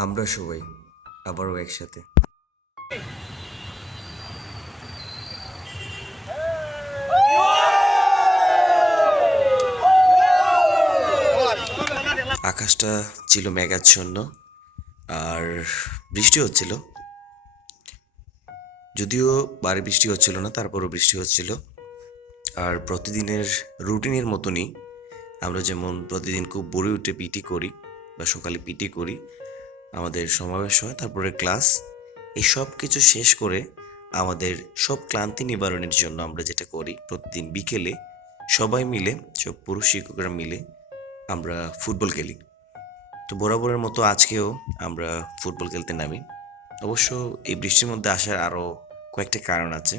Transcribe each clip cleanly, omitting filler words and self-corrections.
আমরা সবাই আবারও একসাথে। আকাশটা ছিল মেঘাচ্ছন্ন আর বৃষ্টি হচ্ছিল, যদিও বাড়ি বৃষ্টি হচ্ছিল না, তারপরও বৃষ্টি হচ্ছিল। আর প্রতিদিনের রুটিনের মতনই আমরা যেমন প্রতিদিন খুব ভোরে উঠে পিটি করি বা সকালে পিটি করি, আমাদের সমাবেশ হয়, তারপরে ক্লাস, এই সব কিছু শেষ করে আমাদের সব ক্লান্তি নিবারণের জন্য আমরা যেটা করি, প্রতিদিন বিকেলে সবাই মিলে, সব পুরুষ শিক্ষকরা মিলে আমরা ফুটবল খেলি। তো বরাবরের মতো আজকেও আমরা ফুটবল খেলতে নামি। অবশ্য এই বৃষ্টির মধ্যে আসার আরও কয়েকটা কারণ আছে।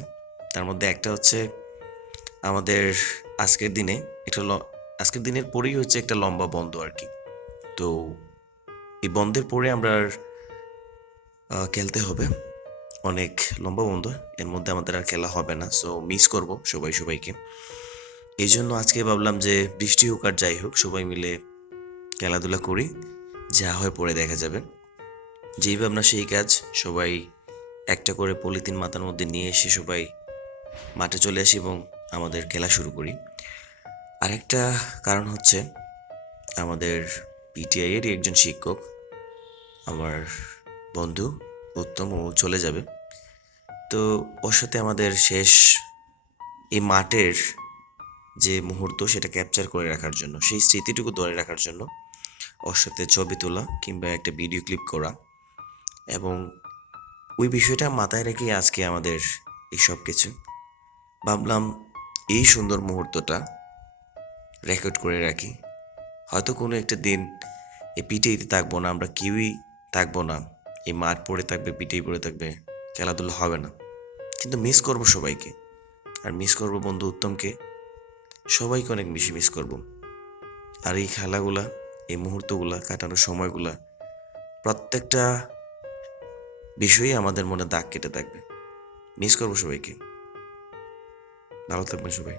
তার মধ্যে একটা হচ্ছে আমাদের আজকের দিনে একটা আজকের দিনের পরেই হচ্ছে একটা লম্বা বন্ধ আর কি। তো এই বন্ধের পরে আমরা আর খেলতে হবে, অনেক লম্বা বন্ধ, এর মধ্যে আমাদের আর খেলা হবে না, সো মিস করব সবাই সবাইকে। এই জন্য আজকে ভাবলাম যে বৃষ্টি হোক আর যাই হোক সবাই মিলে খেলাধুলা করি, যা হয় পরে দেখা যাবে। যেই ভাবনা সেই কাজ, সবাই একটা করে পলিথিন মাথার মধ্যে নিয়ে এসে সবাই মাঠে চলে আসি এবং আমাদের খেলা শুরু করি। আরেকটা কারণ হচ্ছে আমাদের পিটিআই এরই একজন শিক্ষক, আমার বন্ধু উত্তম, ও চলে যাবে। তো ওর সাথে আমাদের শেষ এই মাঠের যে মুহূর্ত সেটা ক্যাপচার করে রাখার জন্য, সেই স্মৃতিটুকু ধরে রাখার জন্য ওর সাথে ছবি তোলা কিংবা একটা ভিডিও ক্লিপ করা, এবং ওই বিষয়টা মাথায় রেখেই আজকে আমাদের এই সব কিছু। ভাবলাম এই সুন্দর মুহূর্তটা রেকর্ড করে রাখি, হয়তো কোনো একটা দিন এই পিঠেইতে থাকবো না, আমরা কেউই থাকবো না, এই মাঠ পড়ে থাকবে, পিঠেই পড়ে থাকবে, খেলাধুলা হবে না, কিন্তু মিস করব সবাইকে। আর মিস করব বন্ধু উত্তমকে, সবাইকে অনেক বেশি মিস করব। আর এই খেলাগুলা, এই মুহূর্তগুলা, কাটানোর সময়গুলা, প্রত্যেকটা বিষয়ই আমাদের মনে দাগ কেটে থাকবে। মিস করবো সবাইকে। ভালো থাকবেন সবাই।